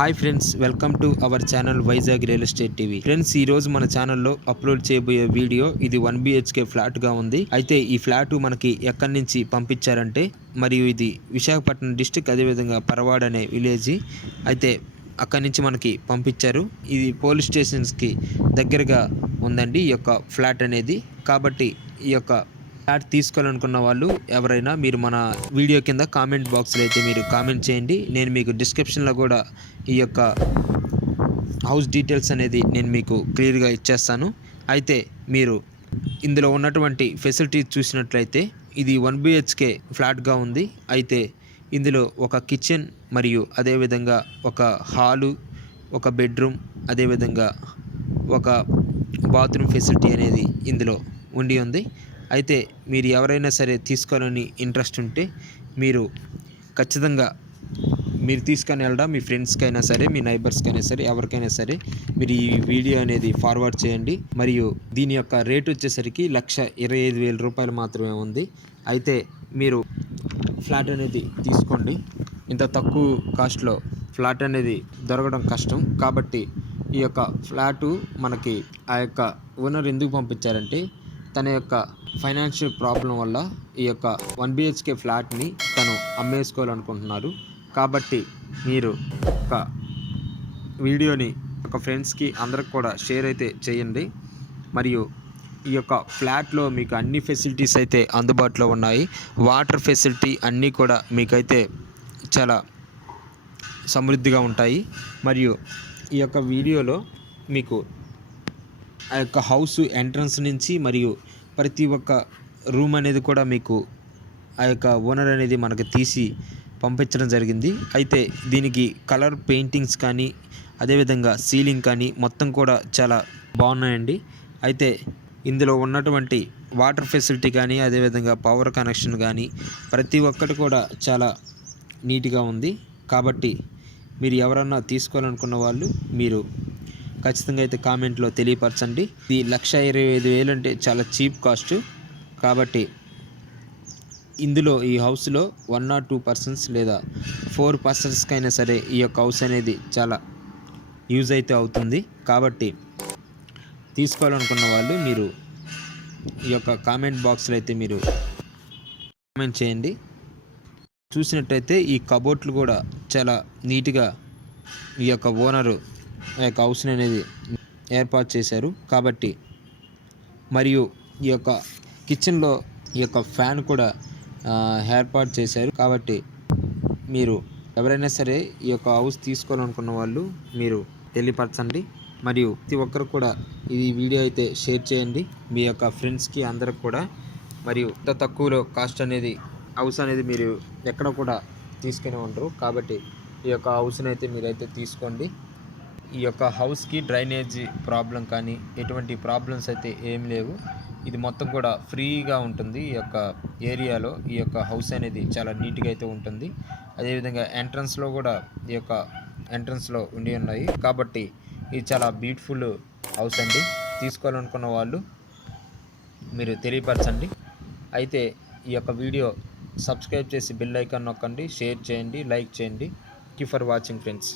Hi friends welcome to our channel Vizag real estate TV. Friends ఈ రోజు మన ఛానల్లో అప్లోడ్ చేయబోయే వీడియో ఇది వన్ బిహెచ్కే ఫ్లాట్గా ఉంది. అయితే ఈ ఫ్లాట్ మనకి ఎక్కడి నుంచి పంపించారంటే మరియు ఇది విశాఖపట్నం డిస్టిక్ అదేవిధంగా పరవాడ అనే విలేజ్. అయితే అక్కడి నుంచి మనకి పంపించారు. ఇది పోలీస్ స్టేషన్స్కి దగ్గరగా ఉందండి ఈ యొక్క ఫ్లాట్ అనేది. కాబట్టి ఈ యొక్క యాడ్ తీసుకోవాలనుకున్న వాళ్ళు ఎవరైనా మీరు మన వీడియో కింద కామెంట్ బాక్స్లో అయితే మీరు కామెంట్ చేయండి. నేను మీకు డిస్క్రిప్షన్లో కూడా ఈ యొక్క హౌస్ డీటెయిల్స్ అనేది నేను మీకు క్లియర్గా ఇచ్చేస్తాను. అయితే మీరు ఇందులో ఉన్నటువంటి ఫెసిలిటీస్ చూసినట్లయితే ఇది వన్ బిహెచ్కే ఫ్లాట్గా ఉంది. అయితే ఇందులో ఒక కిచెన్ మరియు అదేవిధంగా ఒక హాలు ఒక బెడ్రూమ్ అదేవిధంగా ఒక బాత్రూమ్ ఫెసిలిటీ అనేది ఇందులో ఉండి ఉంది. అయితే మీరు ఎవరైనా సరే తీసుకోవాలని ఇంట్రెస్ట్ ఉంటే మీరు ఖచ్చితంగా మీరు తీసుకొని వెళ్ళడం మీ ఫ్రెండ్స్కైనా సరే మీ నైబర్స్కైనా సరే ఎవరికైనా సరే మీరు ఈ వీడియో అనేది ఫార్వర్డ్ చేయండి. మరియు దీని యొక్క రేట్ వచ్చేసరికి లక్ష ఇరవై ఐదు వేల రూపాయలు మాత్రమే ఉంది. అయితే మీరు ఫ్లాట్ అనేది తీసుకోండి. ఇంత తక్కువ కాస్ట్లో ఫ్లాట్ అనేది దొరకడం కష్టం. కాబట్టి ఈ యొక్క ఫ్లాటు మనకి ఆ యొక్క ఓనర్ ఎందుకు పంపించారంటే తన యొక్క ఫైనాన్షియల్ ప్రాబ్లం వల్ల ఈ యొక్క వన్ బిహెచ్కే ఫ్లాట్ని తను అమ్మేసుకోవాలనుకుంటున్నారు. కాబట్టి మీరు ఒక వీడియోని ఒక ఫ్రెండ్స్కి అందరికి కూడా షేర్ అయితే చేయండి. మరియు ఈ యొక్క ఫ్లాట్లో మీకు అన్ని ఫెసిలిటీస్ అయితే అందుబాటులో ఉన్నాయి. వాటర్ ఫెసిలిటీ అన్నీ కూడా మీకైతే చాలా సమృద్ధిగా ఉంటాయి. మరియు ఈ యొక్క వీడియోలో మీకు ఆ యొక్క హౌస్ ఎంట్రన్స్ నుంచి మరియు ప్రతి ఒక్క రూమ్ అనేది కూడా మీకు ఆ యొక్క ఓనర్ అనేది మనకు తీసి పంపించడం జరిగింది. అయితే దీనికి కలర్ పెయింటింగ్స్ కానీ అదేవిధంగా సీలింగ్ కానీ మొత్తం కూడా చాలా బాగున్నాయండి. అయితే ఇందులో ఉన్నటువంటి వాటర్ ఫెసిలిటీ కానీ అదేవిధంగా పవర్ కనెక్షన్ కానీ ప్రతి ఒక్కటి కూడా చాలా నీట్గా ఉంది. కాబట్టి మీరు ఎవరన్నా తీసుకోవాలనుకున్న వాళ్ళు మీరు ఖచ్చితంగా అయితే కామెంట్లో తెలియపరచండి. ఇది లక్ష ఇరవై ఐదు వేలు అంటే చాలా చీప్ కాస్ట్. కాబట్టి ఇందులో ఈ హౌస్లో వన్ ఆర్ టూ పర్సన్స్ లేదా ఫోర్ పర్సన్స్కి అయినా సరే ఈ యొక్క హౌస్ అనేది చాలా యూజ్ అయితే అవుతుంది. కాబట్టి తీసుకోవాలనుకున్న వాళ్ళు మీరు ఈ యొక్క కామెంట్ బాక్స్లో అయితే మీరు కామెంట్ చేయండి. చూసినట్టయితే ఈ కబోర్డ్లు కూడా చాలా నీట్గా ఈ యొక్క ఓనరు ఆ యొక్క హౌస్ని అనేది ఏర్పాటు చేశారు. కాబట్టి మరియు ఈ యొక్క కిచెన్లో ఈ యొక్క ఫ్యాన్ కూడా ఏర్పాటు చేశారు. కాబట్టి మీరు ఎవరైనా సరే ఈ యొక్క హౌస్ తీసుకోవాలనుకున్న వాళ్ళు మీరు తెలియపరచండి. మరియు ప్రతి ఒక్కరు కూడా ఈ వీడియో అయితే షేర్ చేయండి. మీ యొక్క ఫ్రెండ్స్కి అందరికి కూడా. మరియు ఇంత తక్కువలో కాస్ట్ అనేది హౌస్ అనేది మీరు ఎక్కడ కూడా తీసుకుని ఉండరు. కాబట్టి ఈ యొక్క హౌస్ని అయితే మీరైతే తీసుకోండి. ఈ యొక్క హౌస్కి డ్రైనేజ్ ప్రాబ్లం కానీ ఎటువంటి ప్రాబ్లమ్స్ అయితే ఏం లేవు. ఇది మొత్తం కూడా ఫ్రీగా ఉంటుంది ఈ యొక్క ఏరియాలో. ఈ యొక్క హౌస్ అనేది చాలా నీట్గా అయితే ఉంటుంది. అదేవిధంగా ఎంట్రన్స్లో కూడా ఈ యొక్క ఎంట్రన్స్లో ఉండి ఉన్నాయి. కాబట్టి ఇది చాలా బ్యూటిఫుల్ హౌస్ అండి. తీసుకోవాలనుకున్న వాళ్ళు మీరు తెలియపరచండి. అయితే ఈ యొక్క వీడియో సబ్స్క్రైబ్ చేసి బెల్ ఐకాన్ నొక్కండి షేర్ చేయండి లైక్ చేయండి. Thank for watching friends